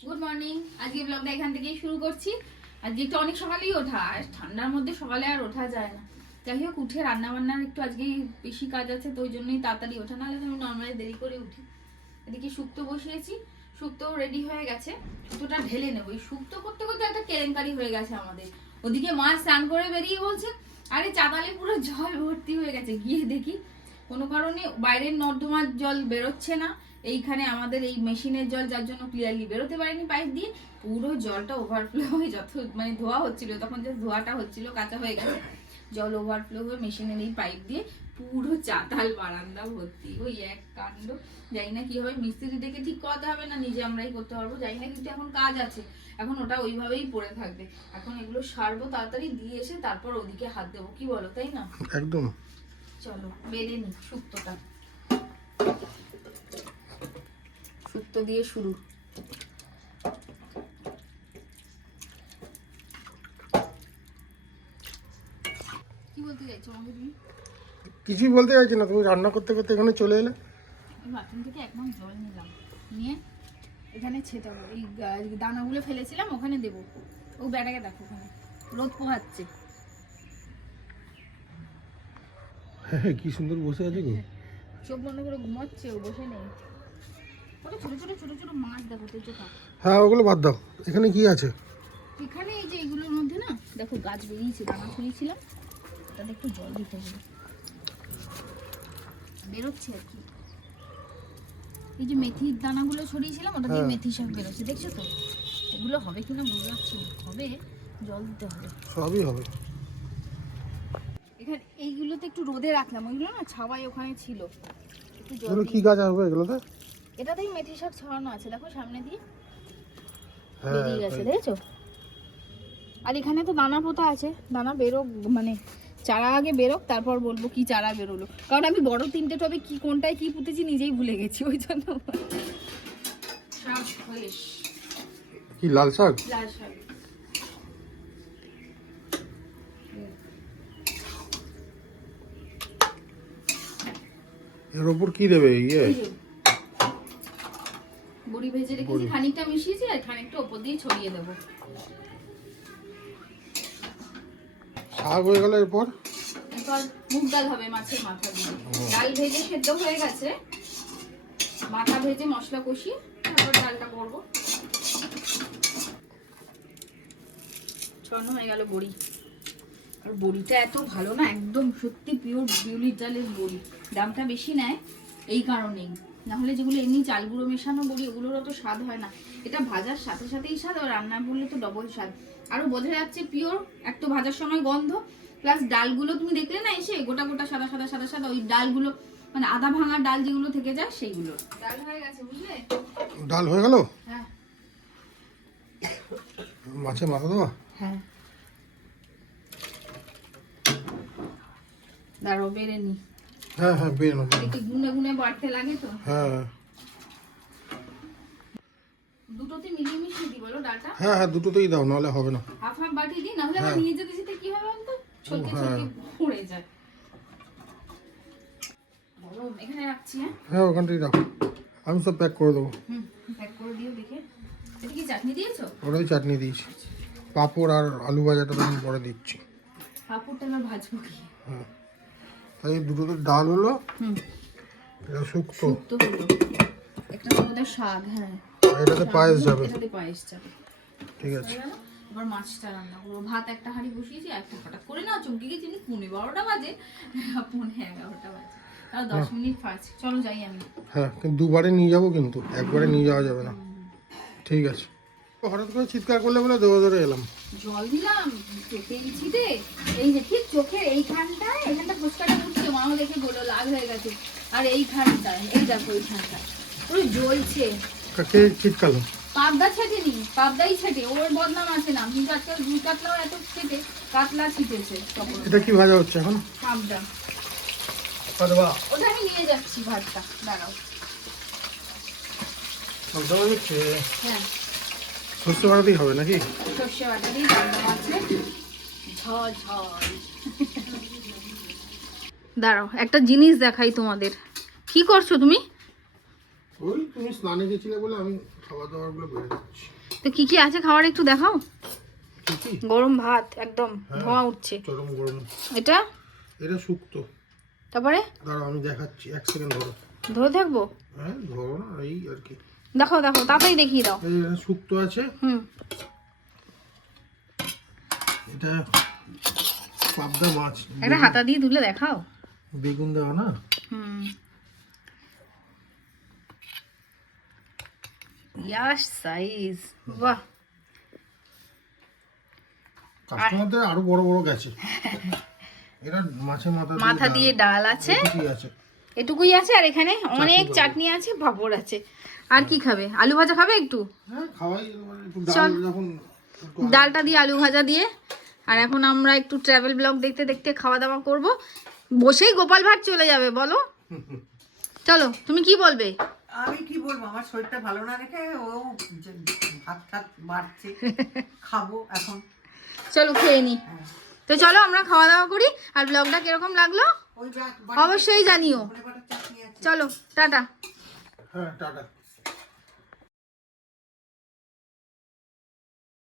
Good morning. আজকে ব্লগটা এখান থেকেই শুরু করছি। আজকে একটু অনেক সকালেই ওঠা, আর ঠান্ডার মধ্যে সকালে আর ওঠা যায় না। যাই হোক, উঠে রান্না বান্নার একটু আজকে বেশি কাজ আছে, তো ওই জন্যই তাড়াতাড়ি ওঠা, নাহলে আমি নর্মালি দেরি করে উঠি। এদিকে শুক্তো বসিয়েছি, শুক্তো রেডি হয়ে গেছে। শুক্তোটা ঢেলে নেবো। এই শুক্তো করতে করতে একটা কেলেঙ্কারি হয়ে গেছে আমাদের। ওদিকে মা স্নান করে বেরিয়ে বলছে আরে চাতালে পুরো জল ভর্তি হয়ে গেছে। গিয়ে দেখি কোনো কারণে বাইরের নর্দমার জল বেরোচ্ছে না, এইখানে আমাদের এই মেশিনের জল, যার জন্য ক্লিয়ারলি বেরোতে পারেনি পাইপ দিয়ে, পুরো জলটা ওভারফ্লো হয়ে যত মানে ধোয়া হচ্ছিল, তখন যে ধোয়াটা হচ্ছিল কাঁচা হয়ে গেছে, জল ওভারফ্লো হয়ে মেশিনের এই পাইপ দিয়ে পুরো চাতাল বারান্দা ভর্তি। ওই এক কাণ্ড। জানি না কি হবে, মিস্ত্রি ডেকে ঠিক করাতে হবে না নিজে আমরাই করতে পারবো জানি না, কিন্তু এখন কাজ আছে, এখন ওটা ওইভাবেই পড়ে থাকবে। এখন এগুলো সারবো তাড়াতাড়ি, দিয়ে এসে তারপর ওদিকে হাত দেবো, কি বলো তাই না? একদম। চলো বেড়ে নি শুক্তোটা। শুক্তো দিয়ে শুরু। কি বলতে চাইছো আমাকে তুমি? কিছুই বলতে চাইছি না, তুমি রান্না করতে করতে এখানে চলে এলে। ওই বাথরুম থেকে একদম জল নিলাম, নিয়ে এখানে ছেটাবো। এই দানাগুলো ফেলেছিলাম ওখানে দেবো। ও ব্যাটাকে দেখো ওখানে রোদ পোহাচ্ছে। হ্যাঁ, কি সুন্দর বসে আছে গো। চোখ বন্ধ করে ঘুমাচ্ছে, ও বসে নেই। কত ছোট ছোট ছোট ছোট মাছ দেখো তো চোখা। হ্যাঁ, ওগুলো বাদ দাও। এখানে কি আছে? এখানে এই যে এগুলোর মধ্যে না দেখো গাছ বেরিয়েছে, দানা ছড়িয়েছিলাম, তাতে একটু জল দিতে হবে, বেরোচ্ছে আর কি। এই যে মেথির দানাগুলো ছড়িয়েছিলাম, ওটা দিয়ে মেথি শাক বেরোচ্ছে, দেখছো তো? এগুলো হবে কিনা বুঝতে পারছি না, হবে, জল দিতে হবে। সবই হবে। এখানে এইগুলোতে একটু রোদে রাখলাম, ওইগুলো না ছাওয়াই ওখানে ছিল, একটু জল এগুলো কি দিয়ে। গাছ আসবে এগুলোতে? এটাতেই মেথি শাক ছড়ানো আছে, দেখো সামনে দিয়ে হ্যাঁ, বেরিয়ে গেছে, দেখেছো? আর এখানে তো দানা পোতা আছে, দানা বেরোক, মানে চারা আগে বেরোক, তারপর বলবো কি চারা বেরোলো, কারণ আমি বড় তিনটে টবে কি কোনটায় কি পুঁতেছি নিজেই ভুলে গেছি, ওই জন্য। কি লাল শাক? লাল শাক। এর ওপর কি দেবে? বড়ি ভেজে রেখেছি, খানিকটা মিশিয়েছি আর খানিকটা ওপর দিয়ে ছড়িয়ে দেবো। শাক হয়ে গেল, এরপর এরপর মুগ ডাল হবে মাছের মাথা দিয়ে। ডাল ভেজে সেদ্ধ হয়ে গেছে, মাথা ভেজে মশলা কষিয়ে তারপর ডালটা করবো। ছড়ানো হয়ে গেল বড়ি। আর বড়িটা এত ভালো না, একদম সত্যি পিওর বিউলির চালের বড়ি। দামটা বেশি নেয় এই কারণেই, নাহলে যেগুলো এমনি চাল গুঁড়ো মেশানো বড়ি ওগুলোর অত স্বাদ হয় না। এটা ভাজার সাথে সাথেই স্বাদ, আর রান্না করলে তো ডবল স্বাদ। আরো বোঝা যাচ্ছে পিওর, এক তো ভাজার সময় গন্ধ, প্লাস ডালগুলো তুমি দেখলে না এসে গোটা গোটা সাদা সাদা সাদা সাদা, ওই ডালগুলো মানে আধা ভাঙা ডাল যেগুলো থেকে যায় সেইগুলো। ডাল হয়ে গেছে, বুঝলে? ডাল হয়ে গেল। হ্যাঁ মাছের মাথা দেওয়া। হ্যাঁ, দাঁড়াও বেড়ে নি। হ্যাঁ হ্যাঁ, বের না। একটু গুনে গুনে বাড়তে লাগে তো। হ্যাঁ দুটোতে মিলিয়ে মিশিয়ে দিই বলো ডালটা? হ্যাঁ হ্যাঁ, দুটোতেই দাও, নাহলে হবে না। হাফ হাফ বাটি দিই, নাহলে আবার নিয়ে যেতে যেতে কি হবে বলতো, ছলকে ছলকে পড়ে যায়। গরম, এখানে রাখছি। হ্যাঁ হ্যাঁ, ওখানটাই রাখো, আমি সব প্যাক করে দেবো। প্যাক করে দিও দেখে। এটা কি চাটনি দিয়েছো? ওটাই চাটনি দিয়েছি, পাঁপড় আর আলু ভাজাটা তখন পরে দিচ্ছি। পাঁপড়টা এবার ভাজবো কি? হ্যাঁ, তাই দুটোতে ডাল হলো, এটা শুক্তো, শুক্তো হলো, একটা আমাদের শাক। হ্যাঁ, এটাতে পায়েস যাবে। এটাতে পায়েস যাবে। ঠিক আছে। এবার মাছটা রান্না করবো। ভাত একটা হাঁড়ি বসিয়েছি, একটা হঠাৎ করে না চমকে গেছি, 12:30 বাজে, 11:30 বাজে, তাও 10 মিনিট ফার্স্ট। চলো যাই আমি। হ্যাঁ, কিন্তু দুবারে নিয়ে যাবো, কিন্তু একবারে নিয়ে যাওয়া যাবে না। ঠিক আছে। হঠাৎ করে চিৎকার করলে বলে দৌড়ে দৌড়ে এলাম। জল দিলাম চোখে ছিটে, এই যে ঠিক চোখের এইখানটায়, এখানটা ফুসকাটা উঠছে, মাও দেখে বললো লাল হয়ে গেছে। আর এইখানটায়, এই দেখো এইখানটায় পুরো জ্বলছে। কাকে চিৎকালো? পাবদা ছেটেনি, পাবদাই ছেটে, ওর বদনাম আছে নাম, কিন্তু আজকাল রুই কাতলাও এত ছেটে, কাতলা ছিটেছে তখন। এটা কি ভাজা হচ্ছে এখন? পাবদা। পাবদা। ওটা আমি নিয়ে যাচ্ছি ভাতটা, দাঁড়াও। পাবদা ভাজছে। হ্যাঁ, সর্ষে বাটাতেই হবে নাকি? সর্ষে বাটা দিয়ে পাবদা মাছের ঝাল ঝাল। দাঁড়াও একটা জিনিস দেখাই তোমাদের। কি করছো তুমি? ওই তুমি স্নানে গেছিলে বলে আমি খাবার দাবার গুলো বেড়ে যাচ্ছি। তো কি কি আছে খাবার একটু দেখাও। ঠিকই, গরম ভাত একদম হ্যাঁ, ধোঁয়া উঠছে। চরম গরম। এটা এটা শুক্তো। তারপরে দাঁড়াও আমি দেখাচ্ছি, 1 সেকেন্ড ধরো। ধরে থাকবো? হ্যাঁ ধরো না, এই আর কি। দেখো দেখো তাড়াতাড়ি দেখিয়ে দাও। এই যে শুক্তো আছে, হুম। এটা পাবদা মাছ, একটা হাতা দিয়ে তুলে দেখাও। বেগুন দেওয়া না। হুম। ইয়াস সাইজ, বাহ। কাস্টমারদের আরো বড় বড় গেছে। এটা মাছের মাথা দিয়ে ডাল আছে, এটুকুই আছে, এটুকুই আছে। আর এখানে অনেক চাটনি আছে, পাঁপড় আছে। আর কি খাবে? আলু ভাজা খাবে একটু? হ্যাঁ খাওয়াই, একটু চল। ডাল যখন ডালটা দিয়ে আলু ভাজা দিয়ে। আর এখন আমরা একটু ট্রাভেল ব্লগ দেখতে দেখতে খাওয়া দাওয়া করব। বসেই গোপাল ভাট চলে যাবে বলো। চলো, তুমি কি বলবে? আমি কি বলবো, আমার শরীরটা ভালো না দেখে ও যে ভাত টাত বাড়ছে, খাবো এখন। চলো খেয়ে নি। তো চলো আমরা খাওয়া দাওয়া করি। আর ব্লগটা কিরকম লাগলো ওই অবশ্যই জানিও। চাটনি আছে। চলো টাটা। হ্যাঁ টাটা।